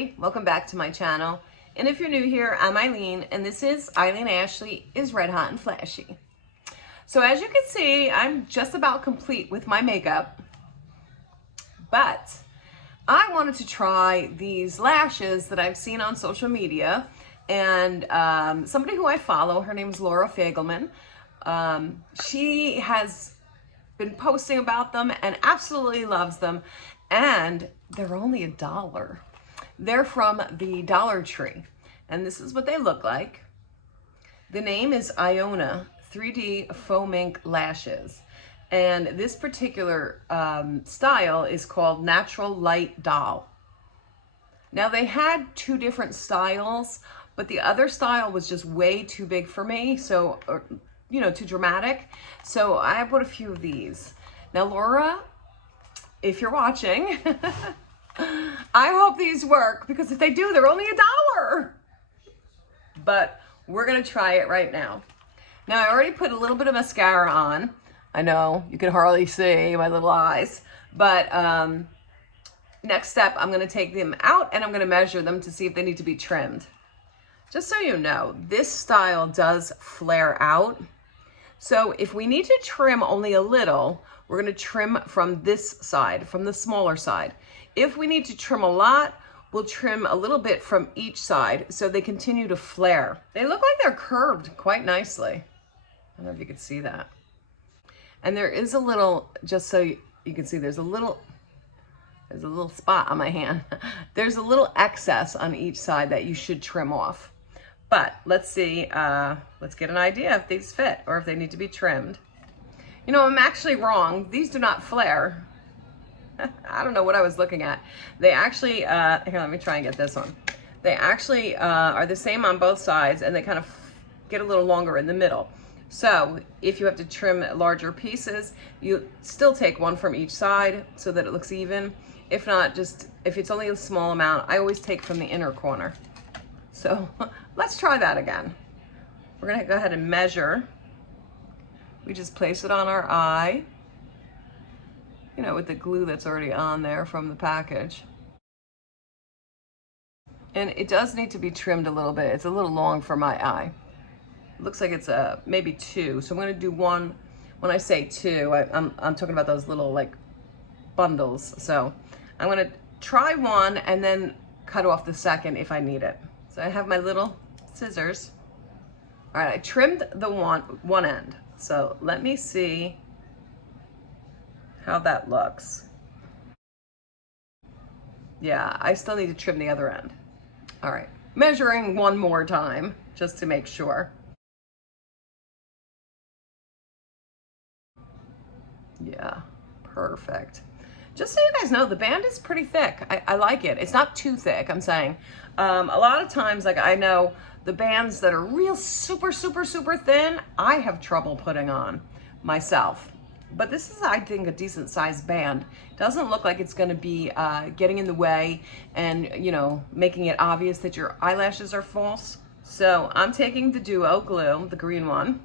everybody, welcome back to my channel. And if you're new here, I'm Eileen, and this is Eileen Ashley is Red Hot and Flashy. So as you can see, I'm just about complete with my makeup, but I wanted to try these lashes that I've seen on social media, and somebody who I follow, her name is Laura Fagelman. She has been posting about them and absolutely loves them, and they're only $1. They're from the Dollar Tree, and this is what they look like. The name is Iona 3D Foam Ink Lashes, and this particular style is called Natural Light Doll. Now they had two different styles, but the other style was just way too big for me, so too dramatic. So I bought a few of these. Now Laura, if you're watching, I hope these work, because if they do, they're only $1. But we're gonna try it right now. Now I already put a little bit of mascara on. I know you can hardly see my little eyes, but next step, I'm gonna take them out and I'm gonna measure them to see if they need to be trimmed. Just so you know, this style does flare out. So if we need to trim only a little, we're gonna trim from this side, from the smaller side. If we need to trim a lot, we'll trim a little bit from each side so they continue to flare. They look like they're curved quite nicely. I don't know if you can see that. And there is a little, just so you can see, there's a little spot on my hand. There's a little excess on each side that you should trim off. But let's see, let's get an idea if these fit or if they need to be trimmed. You know, I'm actually wrong. These do not flare. I don't know what I was looking at. They actually, here, let me try and get this one. They actually are the same on both sides, and they kind of get a little longer in the middle. So if you have to trim larger pieces, you still take one from each side so that it looks even. If not, just, if it's only a small amount, I always take from the inner corner. So let's try that again. We're gonna go ahead and measure. We just place it on our eye, you know, with the glue that's already on there from the package. And it does need to be trimmed a little bit. It's a little long for my eye. It looks like it's maybe 2. So I'm gonna do 1. When I say 2, I'm talking about those little like bundles. So I'm gonna try 1 and then cut off the second if I need it. So I have my little scissors. All right, I trimmed the one end. So let me see how that looks. Yeah, I still need to trim the other end. All right, measuring one more time just to make sure. Yeah, perfect. Just so you guys know, the band is pretty thick. I like it. It's not too thick, I'm saying. A lot of times, like, I know the bands that are real super thin, I have trouble putting on myself. But this is, I think, a decent sized band. Doesn't look like it's gonna be getting in the way and, you know, making it obvious that your eyelashes are false. So I'm taking the Duo glue, the green one,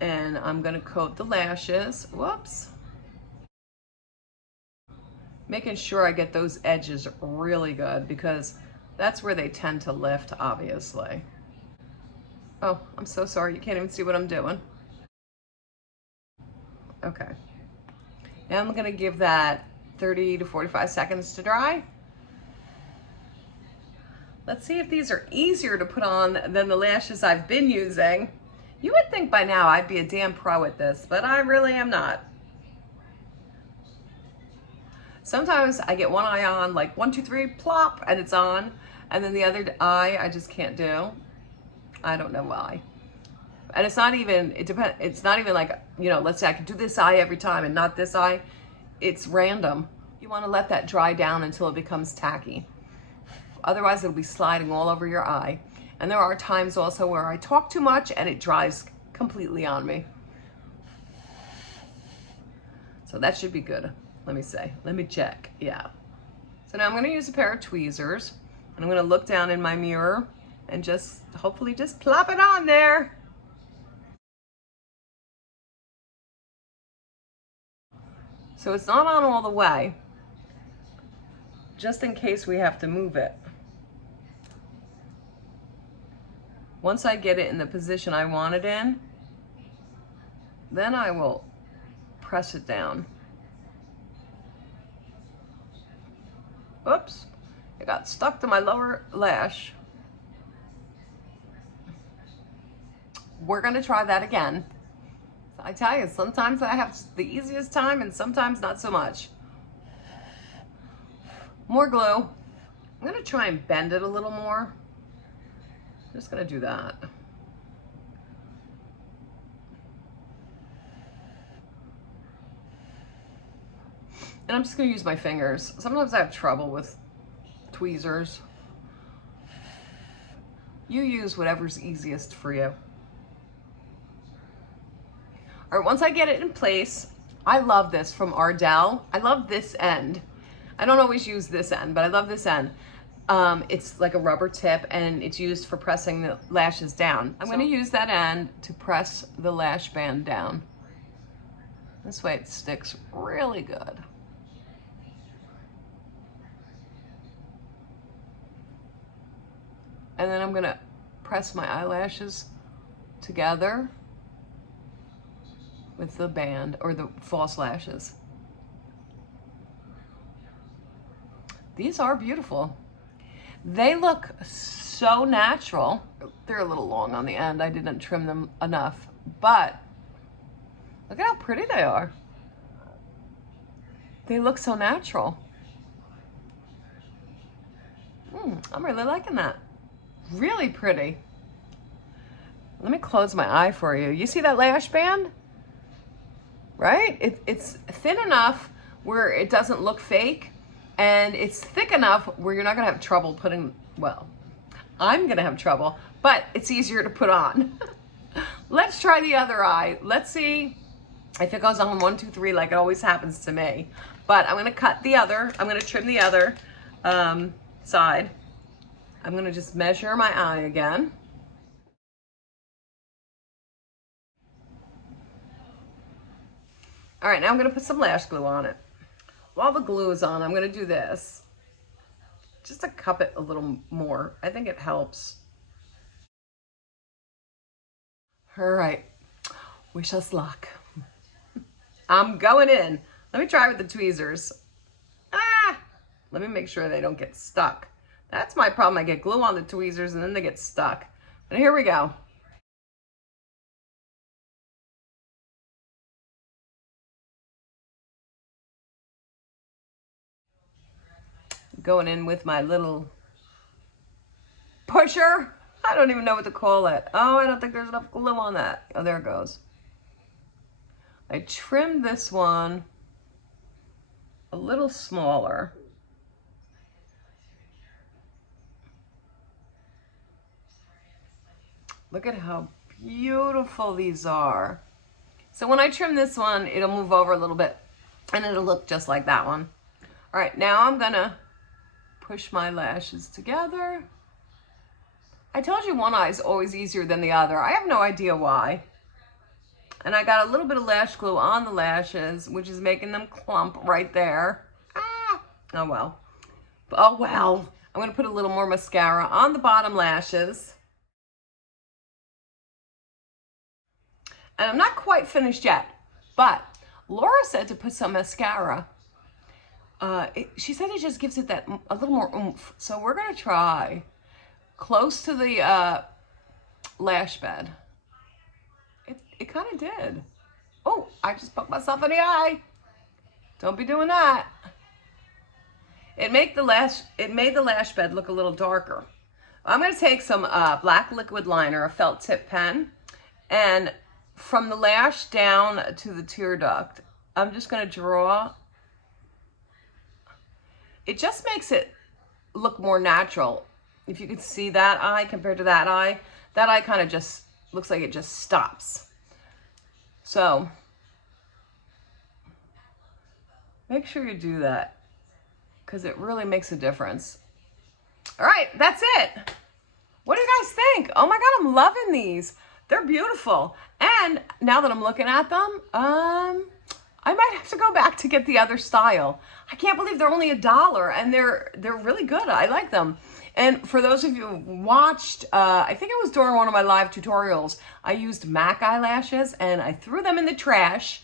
and I'm gonna coat the lashes. Whoops. Making sure I get those edges really good, because that's where they tend to lift, obviously. Oh, I'm so sorry. You can't even see what I'm doing. Okay. Now I'm gonna give that 30 to 45 seconds to dry. Let's see if these are easier to put on than the lashes I've been using. You would think by now I'd be a damn pro at this, but I really am not. Sometimes I get one eye on, like 1, 2, 3, plop, and it's on. And then the other eye, I just can't do. I don't know why. And it's not even, it's not even like, you know, let's say I could do this eye every time and not this eye. It's random. You want to let that dry down until it becomes tacky. Otherwise it'll be sliding all over your eye. And there are times also where I talk too much and it dries completely on me. So that should be good. Let me check, yeah. So now I'm gonna use a pair of tweezers, and I'm gonna look down in my mirror and just, hopefully just plop it on there. So it's not on all the way, just in case we have to move it. Once I get it in the position I want it in, then I will press it down. Oops, it got stuck to my lower lash. We're gonna try that again. I tell you, sometimes I have the easiest time and sometimes not so much. More glue. I'm gonna try and bend it a little more. I'm just gonna do that. And I'm just gonna use my fingers. Sometimes I have trouble with tweezers. You use whatever's easiest for you. All right, once I get it in place, I love this from Ardell. I love this end. I don't always use this end, but I love this end. It's like a rubber tip and it's used for pressing the lashes down. I'm gonna use that end to press the lash band down. This way it sticks really good. And then I'm gonna press my eyelashes together with the band or the false lashes. These are beautiful. They look so natural. They're a little long on the end. I didn't trim them enough, but look at how pretty they are. They look so natural. I'm really liking that. Really pretty. Let me close my eye for you. You see that lash band? Right? It's thin enough where it doesn't look fake, and it's thick enough where you're not gonna have trouble putting, well, I'm gonna have trouble, but it's easier to put on. Let's try the other eye. Let's see if it goes on 1, 2, 3 like it always happens to me. But I'm gonna cut the other, I'm gonna trim the other side. I'm gonna just measure my eye again. All right, now I'm gonna put some lash glue on it. While the glue is on, I'm gonna do this. Just to cup it a little more. I think it helps. All right, wish us luck. I'm going in. Let me try with the tweezers. Let me make sure they don't get stuck. That's my problem. I get glue on the tweezers and then they get stuck. But here we go. Going in with my little pusher. I don't even know what to call it. Oh, I don't think there's enough glue on that. Oh, there it goes. I trimmed this one a little smaller. Look at how beautiful these are. So when I trim this one, it'll move over a little bit and it'll look just like that one. All right, now I'm gonna push my lashes together. I told you one eye is always easier than the other. I have no idea why. And I got a little bit of lash glue on the lashes, which is making them clump right there. Oh well. Oh well. I'm gonna put a little more mascara on the bottom lashes. And I'm not quite finished yet, but Laura said to put some mascara. She said it just gives it that a little more oomph. So we're gonna try close to the lash bed. It kind of did. Oh, I just poked myself in the eye. Don't be doing that. It made the lash bed look a little darker. I'm gonna take some black liquid liner, a felt tip pen, and from the lash down to the tear duct, I'm just gonna draw. It just makes it look more natural. If you could see that eye compared to that eye kind of just looks like it just stops. So make sure you do that because it really makes a difference. All right, that's it. What do you guys think? Oh my God, I'm loving these. They're beautiful. And now that I'm looking at them, I I might have to go back to get the other style. I can't believe they're only $1 and they're really good. I like them. And for those of you who watched, I think it was during one of my live tutorials, I used MAC eyelashes and I threw them in the trash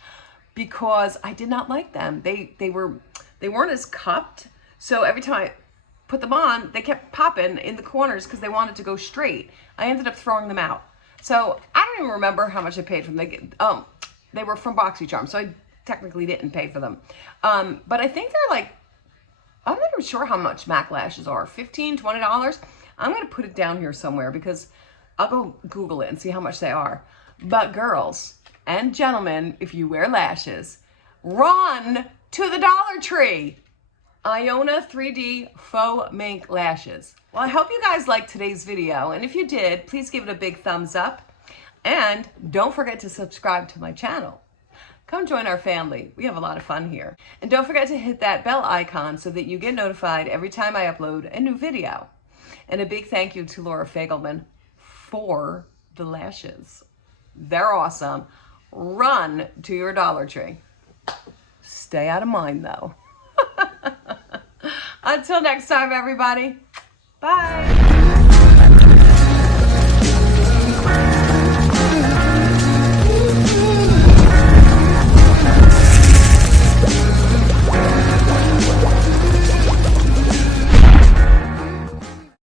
because I did not like them. They weren't as cupped. So every time I put them on, they kept popping in the corners because they wanted to go straight. I ended up throwing them out. So I don't even remember how much I paid for them. They were from BoxyCharm, so I technically didn't pay for them. But I think they're like, I'm not even sure how much MAC lashes are, $15, $20. I'm gonna put it down here somewhere because I'll go Google it and see how much they are. But girls and gentlemen, if you wear lashes, run to the Dollar Tree. Iona 3D Faux Mink Lashes. Well, I hope you guys liked today's video, and if you did, please give it a big thumbs up, and don't forget to subscribe to my channel. Come join our family. We have a lot of fun here. And don't forget to hit that bell icon so that you get notified every time I upload a new video. And a big thank you to Laura Fagelman for the lashes. They're awesome. Run to your Dollar Tree. Stay out of mine, though. Until next time, everybody. Bye.